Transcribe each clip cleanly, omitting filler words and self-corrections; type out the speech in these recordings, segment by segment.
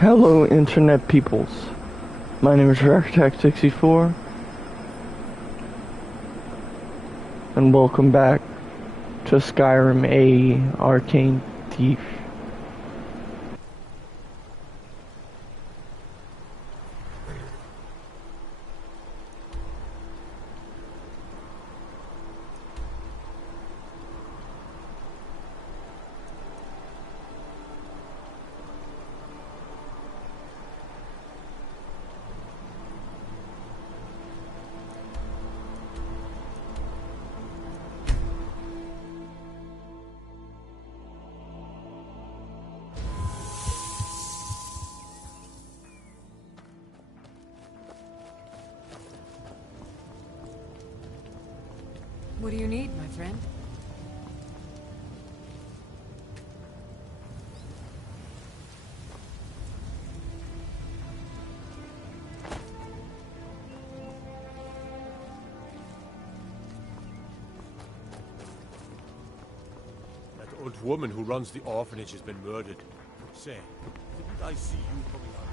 Hello internet peoples, my name is Architect64 and welcome back to Skyrim AE Arcane Thief. What do you need, my friend? That old woman who runs the orphanage has been murdered. Say, didn't I see you coming out?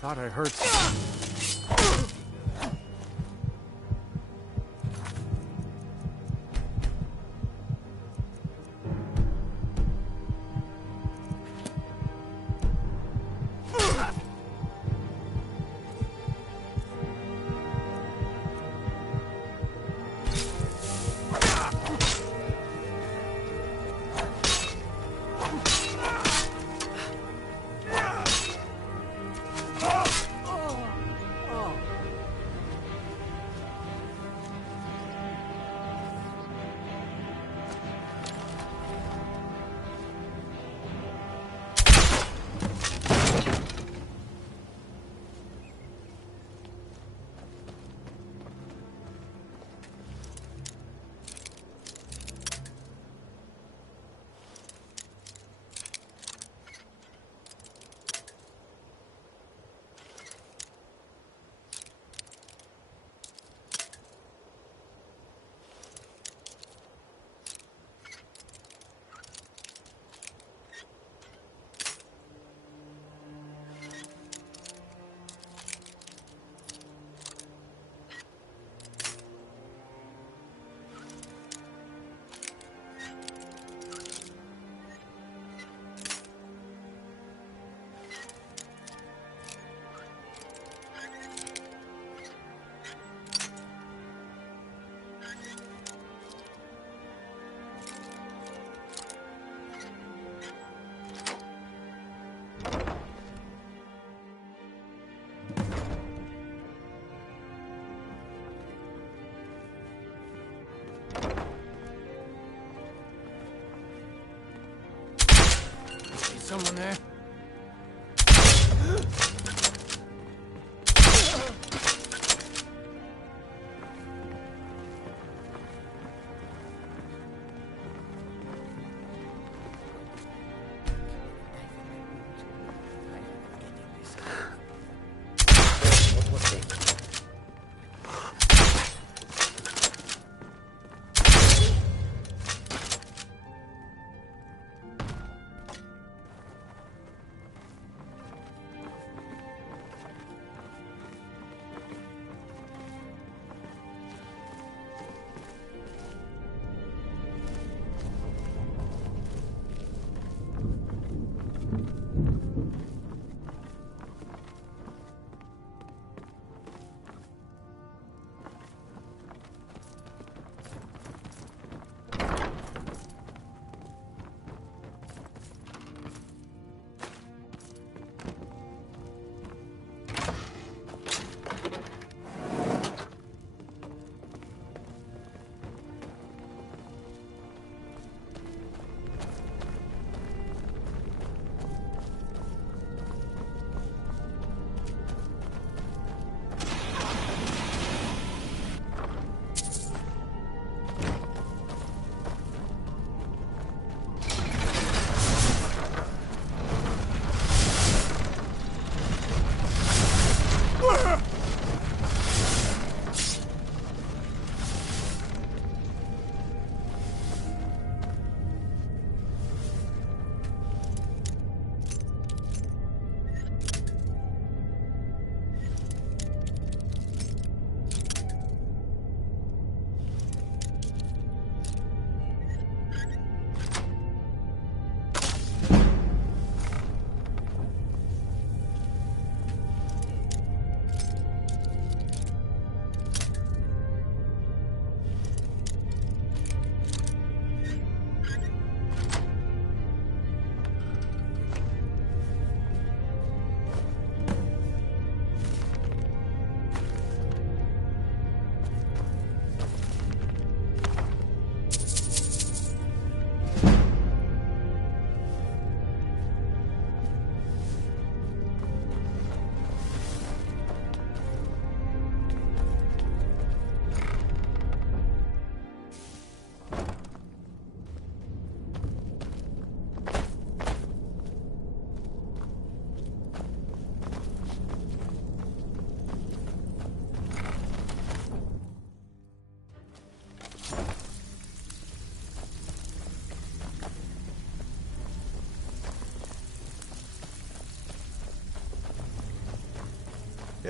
Thought I heard something. Someone there?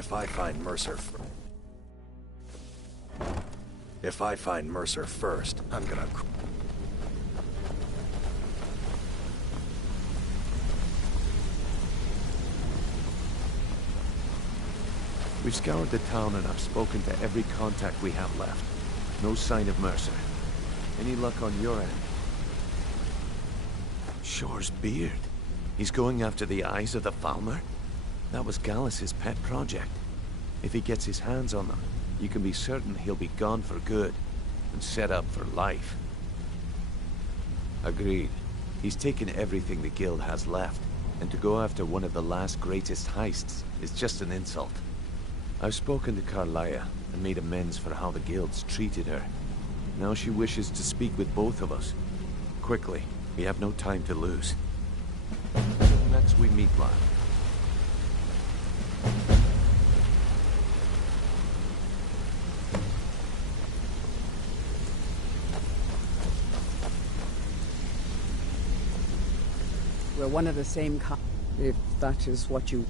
If I find Mercer first, I'm gonna... We've scoured the town and I've spoken to every contact we have left. No sign of Mercer. Any luck on your end? Shore's beard. He's going after the eyes of the Falmer? That was Gallus's pet project. If he gets his hands on them, you can be certain he'll be gone for good, and set up for life. Agreed. He's taken everything the Guild has left, and to go after one of the last greatest heists is just an insult. I've spoken to Carlia, and made amends for how the Guild's treated her. Now she wishes to speak with both of us. Quickly, we have no time to lose. Until next we meet, lad. We're one of the same kind, if that is what you...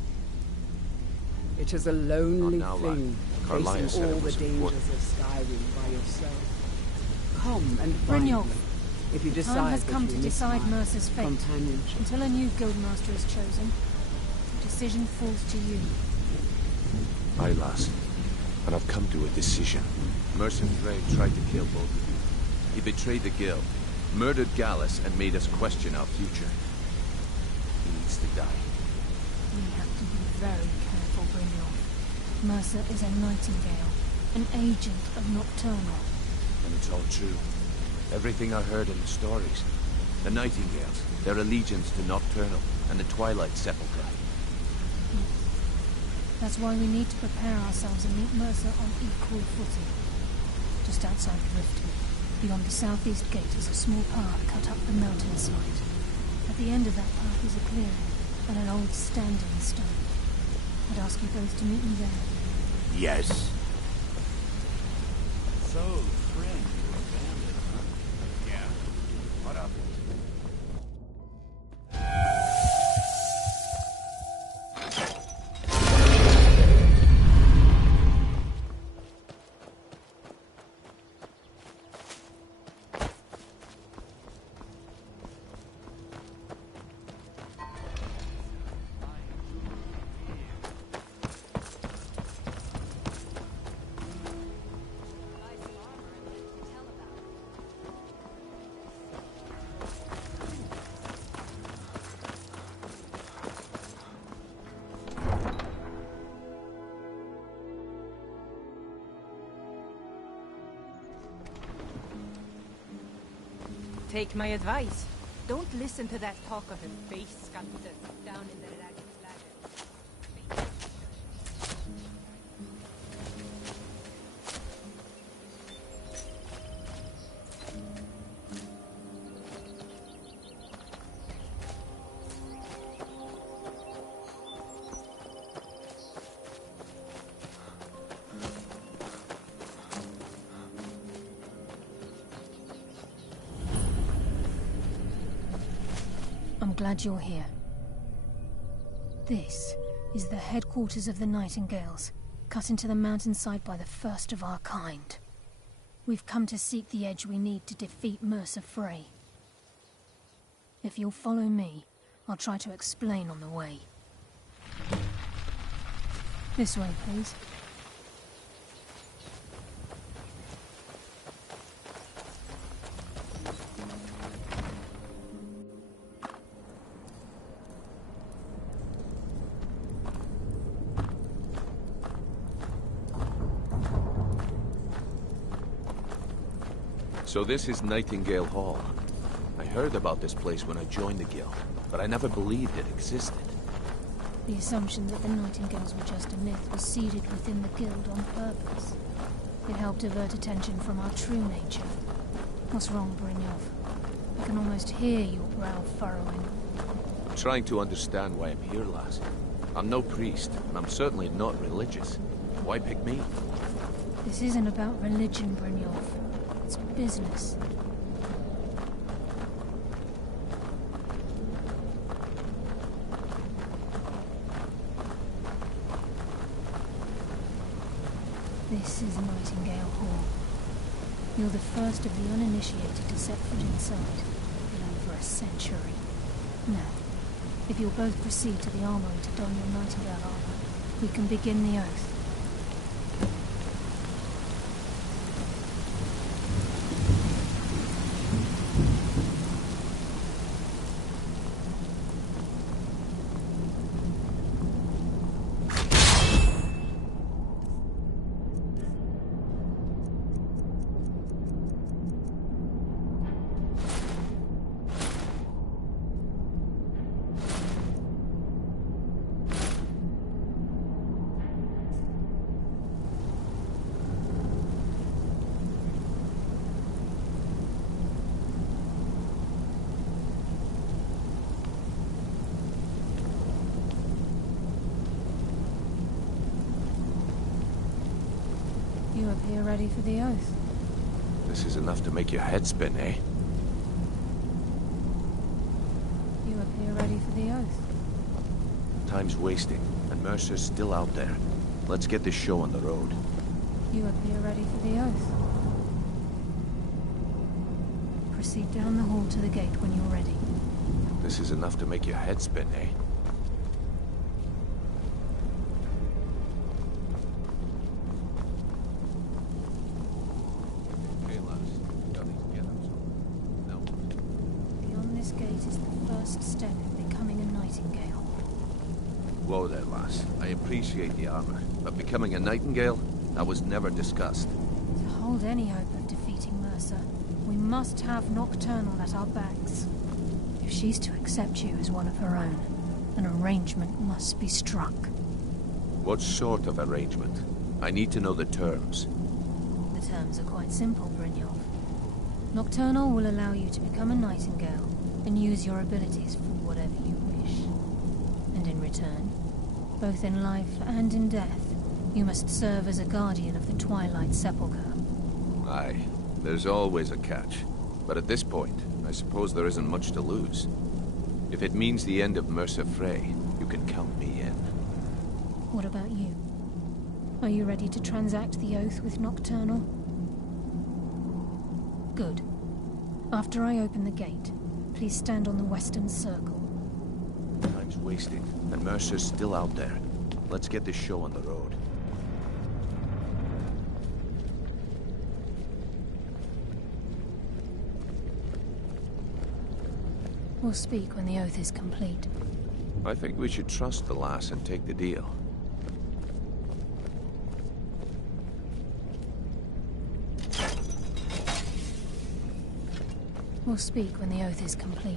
It is a lonely Not now, thing, Carlia facing said it all the was dangers important. of Skyrim by yourself. Come and find Brynjolf, me, if you the decide time has that come you to miss decide my Mercer's fate. companionship. Until a new guildmaster is chosen, the decision falls to you. Aye, lass. And I've come to a decision. Mercer Frey tried to kill both of you. He betrayed the Guild, murdered Gallus, and made us question our future. He needs to die. We have to be very careful, Brynjolf. Mercer is a nightingale, an agent of Nocturnal. And it's all true. Everything I heard in the stories. The Nightingales, their allegiance to Nocturnal, and the Twilight Sepulchre. That's why we need to prepare ourselves and meet Mercer on equal footing. Just outside Riften, beyond the southeast gate, is a small path cut up the mountainside. At the end of that path is a clearing, and an old standing stone. I'd ask you both to meet me there. Yes. So, friend, you abandoned, huh? Yeah. What up? Take my advice. Don't listen to that talk of a face sculptor down in the ragged flagon. I'm glad you're here. This is the headquarters of the Nightingales, cut into the mountainside by the first of our kind. We've come to seek the edge we need to defeat Mercer Frey. If you'll follow me, I'll try to explain on the way. This way, please. So this is Nightingale Hall. I heard about this place when I joined the Guild, but I never believed it existed. The assumption that the Nightingales were just a myth was seeded within the Guild on purpose. It helped divert attention from our true nature. What's wrong, Brynjolf? I can almost hear your brow furrowing. I'm trying to understand why I'm here, lass. I'm no priest, and I'm certainly not religious. Why pick me? This isn't about religion, Brynjolf. It's business. This is Nightingale Hall. You're the first of the uninitiated to set foot inside in over a century. Now, if you'll both proceed to the armory to don your Nightingale armor, we can begin the oath. You appear ready for the oath. This is enough to make your head spin, eh? You appear ready for the oath. Time's wasting, and Mercer's still out there. Let's get this show on the road. You appear ready for the oath. Proceed down the hall to the gate when you're ready. This is enough to make your head spin, eh? Beyond this gate is the first step in becoming a Nightingale. Whoa there, lass. I appreciate the armor, but becoming a Nightingale? That was never discussed. To hold any hope of defeating Mercer, we must have Nocturnal at our backs. If she's to accept you as one of her own, an arrangement must be struck. What sort of arrangement? I need to know the terms. The terms are quite simple, Brynjolf. Nocturnal will allow you to become a Nightingale and use your abilities for whatever you wish. And in return, both in life and in death, you must serve as a guardian of the Twilight Sepulchre. Aye, there's always a catch. But at this point, I suppose there isn't much to lose. If it means the end of Mercer Frey, you can count me in. What about you? Are you ready to transact the oath with Nocturnal? Good. After I open the gate, please stand on the western circle. Time's wasting, and Mercer's still out there. Let's get this show on the road. We'll speak when the oath is complete. I think we should trust the lass and take the deal. We'll speak when the oath is complete.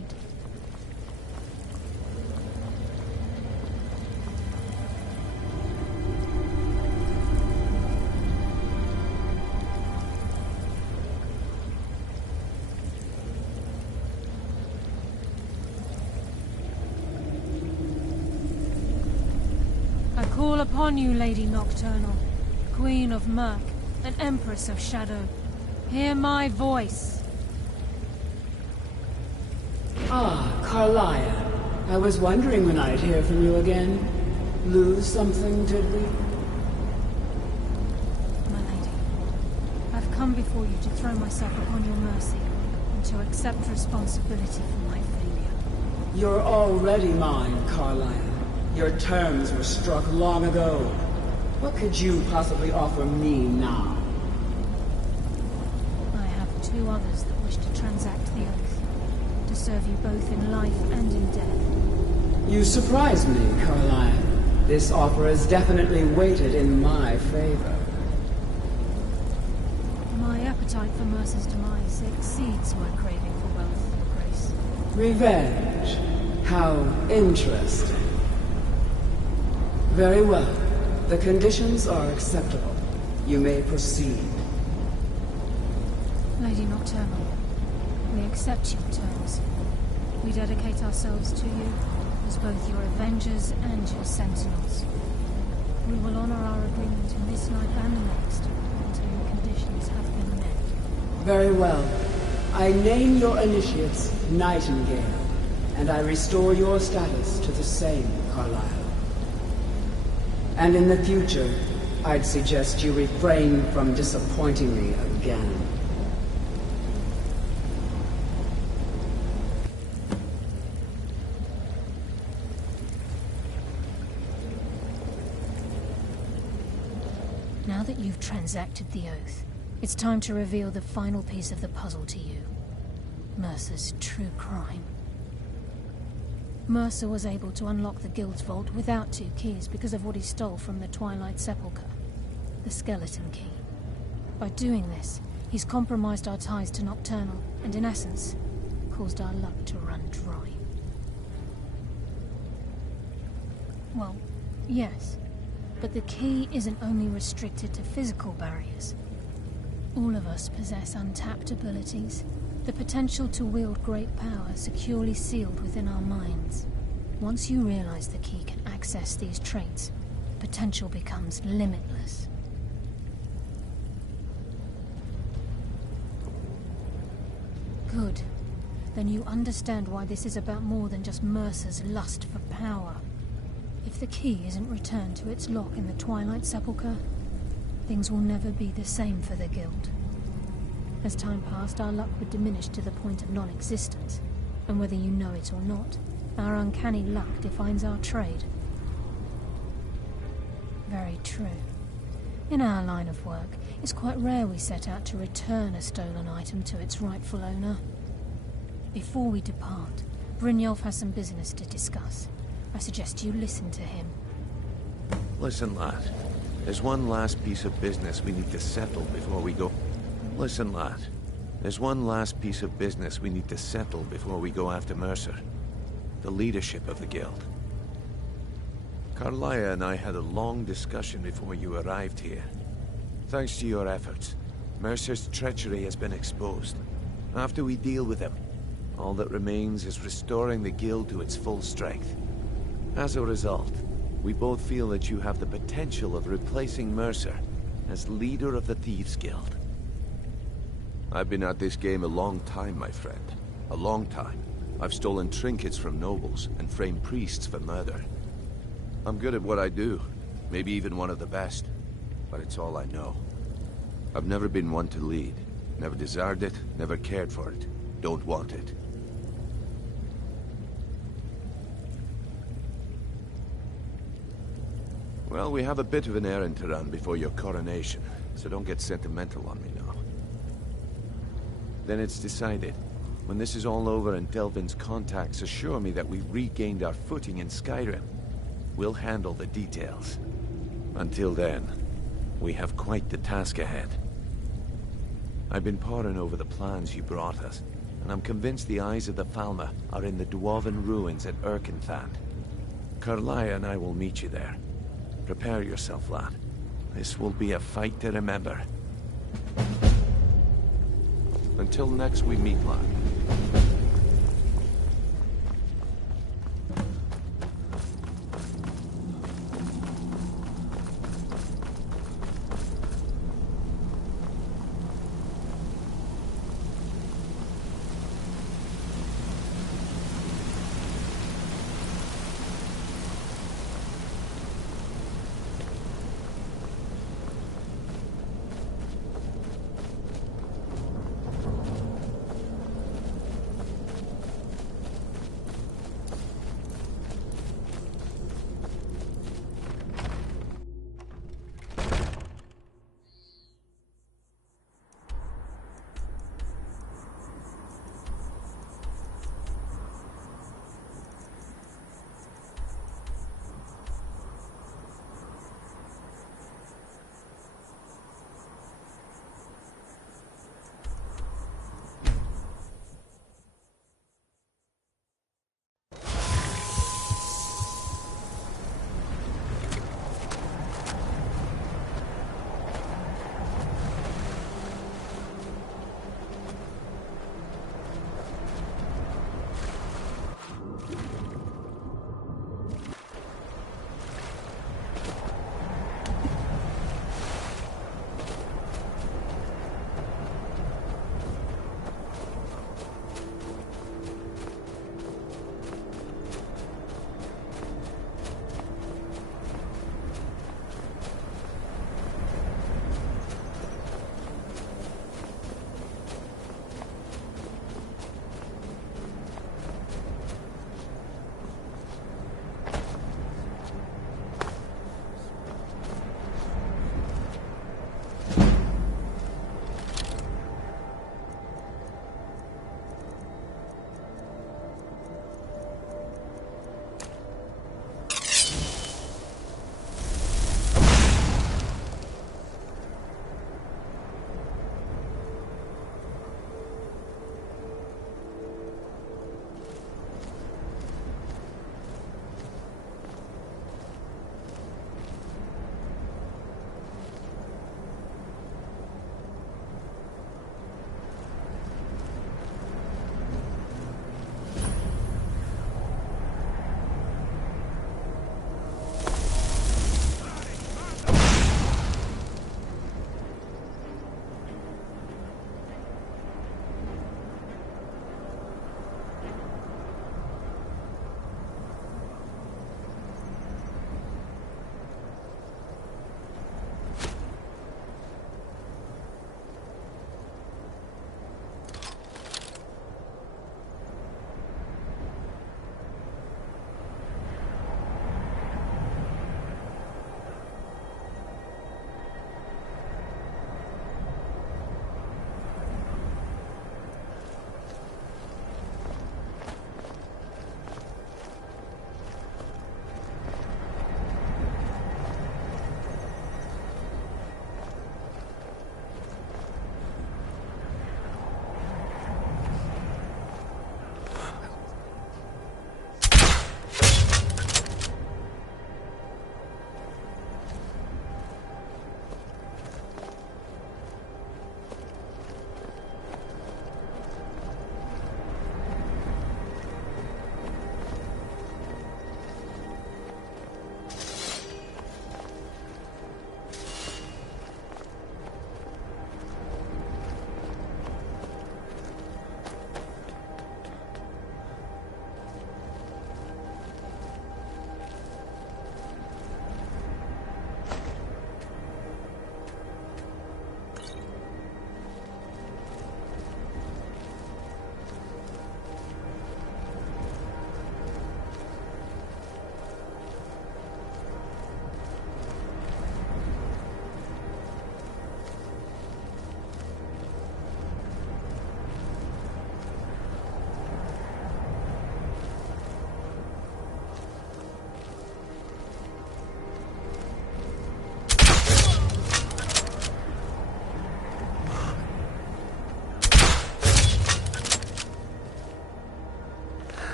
I call upon you, Lady Nocturnal, Queen of Murk, and Empress of Shadow. Hear my voice. Ah, Carlia. I was wondering when I'd hear from you again. Lose something, did we? My lady, I've come before you to throw myself upon your mercy, and to accept responsibility for my failure. You're already mine, Carlia. Your terms were struck long ago. What could you possibly offer me now? I have two others that wish to transact the oath, to serve you both in life and in death. You surprise me, Carlia. This offer is definitely weighted in my favor. My appetite for Mercer's demise exceeds my craving for wealth, Your Grace. Revenge. How interesting. Very well. The conditions are acceptable. You may proceed. Lady Nocturnal, we accept your terms. We dedicate ourselves to you as both your avengers and your sentinels. We will honor our agreement in this night and the next until your conditions have been met. Very well. I name your initiates Nightingale, and I restore your status to the same, Carlisle. And in the future, I'd suggest you refrain from disappointing me again. Now that you've transacted the oath, it's time to reveal the final piece of the puzzle to you. Mercer's true crime. Mercer was able to unlock the Guild's vault without 2 keys because of what he stole from the Twilight Sepulchre, the skeleton key. By doing this, he's compromised our ties to Nocturnal, and in essence, caused our luck to run dry. Well, yes, but the key isn't only restricted to physical barriers. All of us possess untapped abilities, the potential to wield great power securely sealed within our minds. Once you realize the key can access these traits, potential becomes limitless. Good. Then you understand why this is about more than just Mercer's lust for power. If the key isn't returned to its lock in the Twilight Sepulchre, things will never be the same for the Guild. As time passed, our luck would diminish to the point of non-existence, and whether you know it or not, our uncanny luck defines our trade. Very true. In our line of work, it's quite rare we set out to return a stolen item to its rightful owner. Before we depart, Brynjolf has some business to discuss. I suggest you listen to him. Listen, lad. There's one last piece of business we need to settle before we go... Listen, lad. There's one last piece of business we need to settle before we go after Mercer. The leadership of the Guild. Carlia and I had a long discussion before you arrived here. Thanks to your efforts, Mercer's treachery has been exposed. After we deal with him, all that remains is restoring the Guild to its full strength. As a result, we both feel that you have the potential of replacing Mercer as leader of the Thieves' Guild. I've been at this game a long time, my friend. A long time. I've stolen trinkets from nobles and framed priests for murder. I'm good at what I do. Maybe even one of the best. But it's all I know. I've never been one to lead. Never desired it, never cared for it. Don't want it. Well, we have a bit of an errand to run before your coronation, so don't get sentimental on me now. Then it's decided. When this is all over and Delvin's contacts assure me that we've regained our footing in Skyrim, we'll handle the details. Until then, we have quite the task ahead. I've been poring over the plans you brought us, and I'm convinced the eyes of the Falmer are in the Dwarven ruins at Erkenthand. Carlia and I will meet you there. Prepare yourself, lad. This will be a fight to remember. Until next we meet, lad.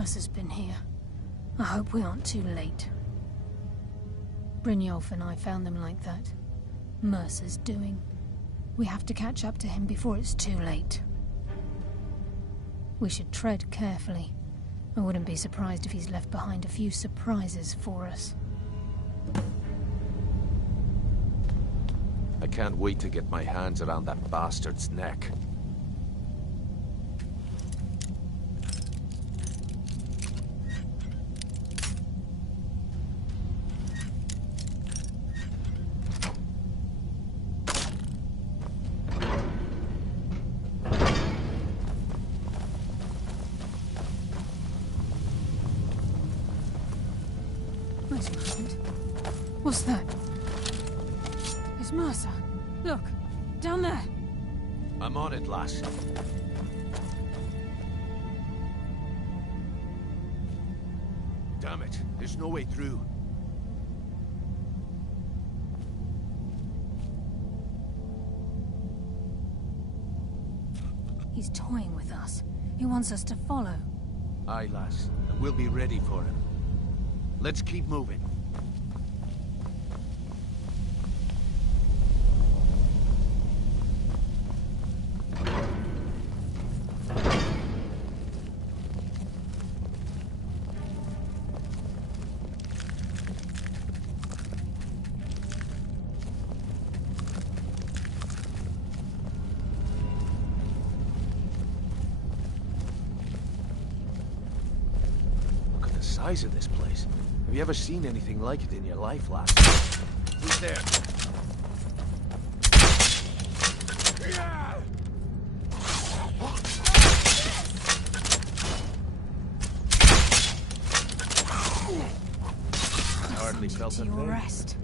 Mercer's been here. I hope we aren't too late. Brynjolf and I found them like that. Mercer's doing. We have to catch up to him before it's too late. We should tread carefully. I wouldn't be surprised if he's left behind a few surprises for us. I can't wait to get my hands around that bastard's neck. Wait a moment. What's that? It's Mercer. Look, down there. I'm on it, lass. Damn it, there's no way through. He's toying with us. He wants us to follow. Aye, lass, and we'll be ready for him. Let's keep moving. Look at the size of this place. Have you ever seen anything like it in your life, lass? Who's there? Hardly felt To a your thing. rest.